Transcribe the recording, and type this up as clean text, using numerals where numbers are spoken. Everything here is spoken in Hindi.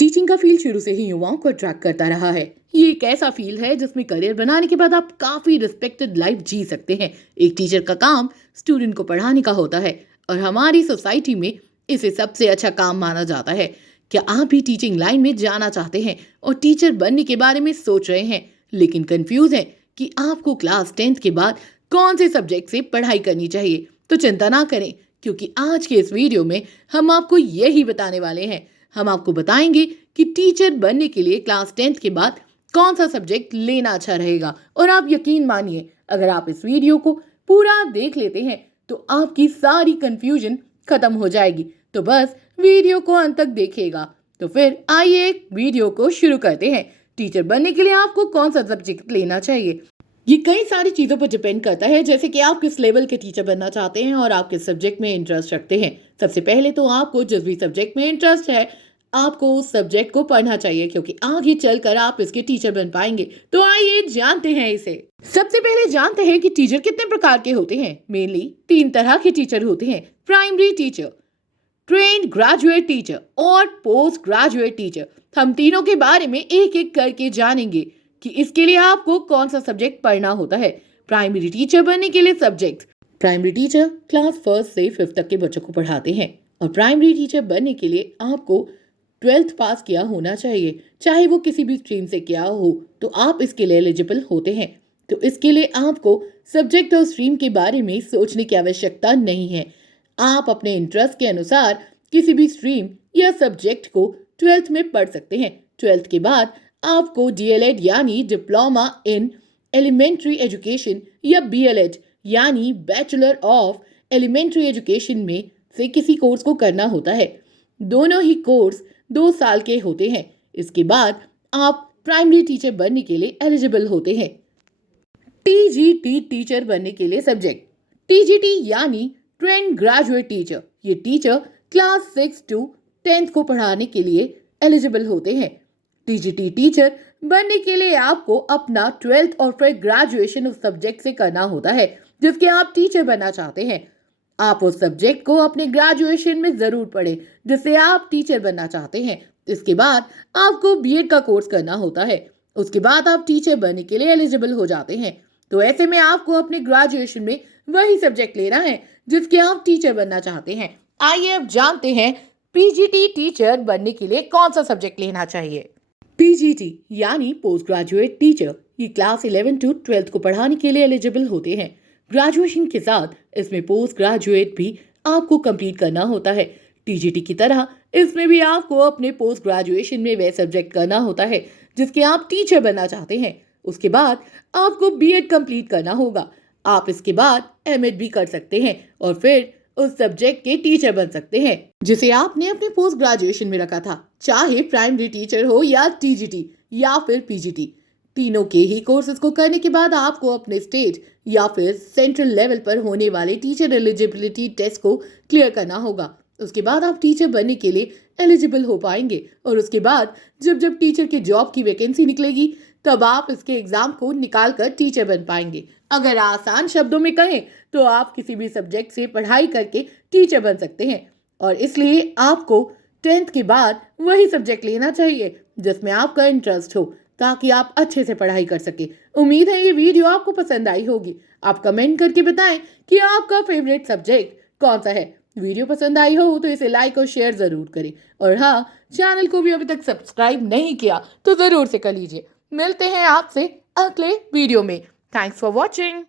टीचिंग का फील्ड शुरू से ही युवाओं को अट्रैक्ट करता रहा है। ये एक ऐसा फील्ड है जिसमें करियर बनाने के बाद आप काफी रिस्पेक्टेड लाइफ जी सकते हैं। एक टीचर का काम स्टूडेंट को पढ़ाने का होता है और हमारी सोसाइटी में इसे सबसे अच्छा काम माना जाता है। क्या आप भी टीचिंग लाइन में जाना चाहते हैं और टीचर बनने के बारे में सोच रहे हैं लेकिन कंफ्यूज हैं कि आपको क्लास 10th के बाद कौन से सब्जेक्ट से पढ़ाई करनी चाहिए? तो चिंता ना करें, क्योंकि आज के इस वीडियो में हम आपको यही बताने वाले हैं। हम आपको बताएंगे कि टीचर बनने के लिए क्लास 10th के बाद कौन सा सब्जेक्ट लेना अच्छा रहेगा। और आप यकीन मानिए, अगर आप इस वीडियो को पूरा देख लेते हैं तो आपकी सारी कंफ्यूजन खत्म हो जाएगी। तो बस वीडियो को अंत तक देखिएगा। तो फिर आइए वीडियो को शुरू करते हैं। टीचर बनने के लिए आपको कौन सा सब्जेक्ट लेना चाहिए, ये कई सारी चीजों पर डिपेंड करता है, जैसे कि आप किस लेवल के टीचर बनना चाहते हैं और आप किस सब्जेक्ट में इंटरेस्ट रखते हैं। सबसे पहले तो आपको जिस भी सब्जेक्ट में इंटरेस्ट है आपको उस सब्जेक्ट को पढ़ना चाहिए, क्योंकि आगे चलकर आप इसके टीचर बन पाएंगे। तो आइए जानते हैं इसे। सबसे पहले जानते हैं कि टीचर कितने प्रकार के होते हैं। मेनली 3 तरह के टीचर होते हैं: primary teacher, trained graduate teacher और पोस्ट ग्रेजुएट टीचर। हम तीनों के बारे में एक एक करके जानेंगे कि इसके लिए आपको कौन सा सब्जेक्ट पढ़ना होता है। प्राइमरी टीचर बनने के लिए सब्जेक्ट: प्राइमरी टीचर क्लास 1 से 5th तक के बच्चों को पढ़ाते हैं और प्राइमरी टीचर बनने के लिए आपको 12th पास किया होना चाहिए। चाहे वो किसी भी स्ट्रीम से किया हो तो आप इसके लिए एलिजिबल होते हैं। तो इसके लिए आपको सब्जेक्ट और स्ट्रीम के बारे में सोचने की आवश्यकता नहीं है। आप अपने इंटरेस्ट के अनुसार किसी भी स्ट्रीम या सब्जेक्ट को 12th में पढ़ सकते हैं। 12th के बाद आपको DLED यानी डिप्लोमा इन एलिमेंट्री एजुकेशन या BLED यानी बैचलर ऑफ एलिमेंट्री एजुकेशन में से किसी कोर्स को करना होता है। दोनों ही कोर्स 2 साल के होते हैं। इसके बाद आप प्राइमरी टीचर बनने के लिए एलिजिबल होते हैं। TGT टीचर बनने के लिए सब्जेक्ट: TGT यानी ट्रेंड ग्रेजुएट टीचर। ये टीचर क्लास 6 to 10th को पढ़ाने के लिए एलिजिबल होते हैं। TGT टीचर बनने के लिए आपको अपना 12th और फिर ग्रेजुएशन उस सब्जेक्ट से करना होता है जिसके आप टीचर बनना चाहते हैं। आप उस सब्जेक्ट को अपने ग्रेजुएशन में जरूर पढ़ें जिससे आप टीचर बनना चाहते हैं। इसके बाद आपको BEd का कोर्स करना होता है। उसके बाद आप टीचर बनने के लिए एलिजिबल हो जाते हैं। तो ऐसे में आपको अपने ग्रेजुएशन में वही सब्जेक्ट लेना है जिसके आप टीचर बनना चाहते हैं। आइए अब जानते हैं PGT टीचर बनने के लिए कौन सा सब्जेक्ट लेना चाहिए। PGT यानी पोस्ट ग्रेजुएट टीचर, ये क्लास 11 to 12th को पढ़ाने के लिए एलिजिबल होते हैं। ग्रेजुएशन के साथ इसमें पोस्ट ग्रेजुएट भी आपको कंप्लीट करना होता है। TGT की तरह इसमें भी आपको अपने पोस्ट ग्रेजुएशन में वह सब्जेक्ट करना होता है जिसके आप टीचर बनना चाहते हैं। उसके बाद आपको BEd कंप्लीट करना होगा। आप इसके बाद MAd भी कर सकते हैं और फिर उस सब्जेक्ट के टीचर बन सकते हैं जिसे आपने अपने पोस्ट ग्रेजुएशन में रखा था, चाहे प्राइमरी टीचर हो या TGT या फिर PGT। तीनों के ही कोर्सेज को करने के बाद आपको अपने स्टेट या फिर सेंट्रल लेवल पर होने वाले टीचर एलिजिबिलिटी टेस्ट को क्लियर करना होगा। उसके बाद आप टीचर बनने के लिए एलिजिबल हो पाएंगे और उसके बाद जब टीचर के जॉब की वैकेंसी निकलेगी तब आप इसके एग्जाम को निकाल कर टीचर बन पाएंगे। अगर आसान शब्दों में कहें तो आप किसी भी सब्जेक्ट से पढ़ाई करके टीचर बन सकते हैं और इसलिए आपको 10th के बाद वही सब्जेक्ट लेना चाहिए जिसमें आपका इंटरेस्ट हो, ताकि आप अच्छे से पढ़ाई कर सके। उम्मीद है ये वीडियो आपको पसंद आई होगी। आप कमेंट करके बताएं कि आपका फेवरेट सब्जेक्ट कौन सा है। वीडियो पसंद आई हो तो इसे लाइक और शेयर जरूर करें और हाँ, चैनल को भी अभी तक सब्सक्राइब नहीं किया तो जरूर से कर लीजिए। मिलते हैं आपसे अगले वीडियो में। Thanks for watching.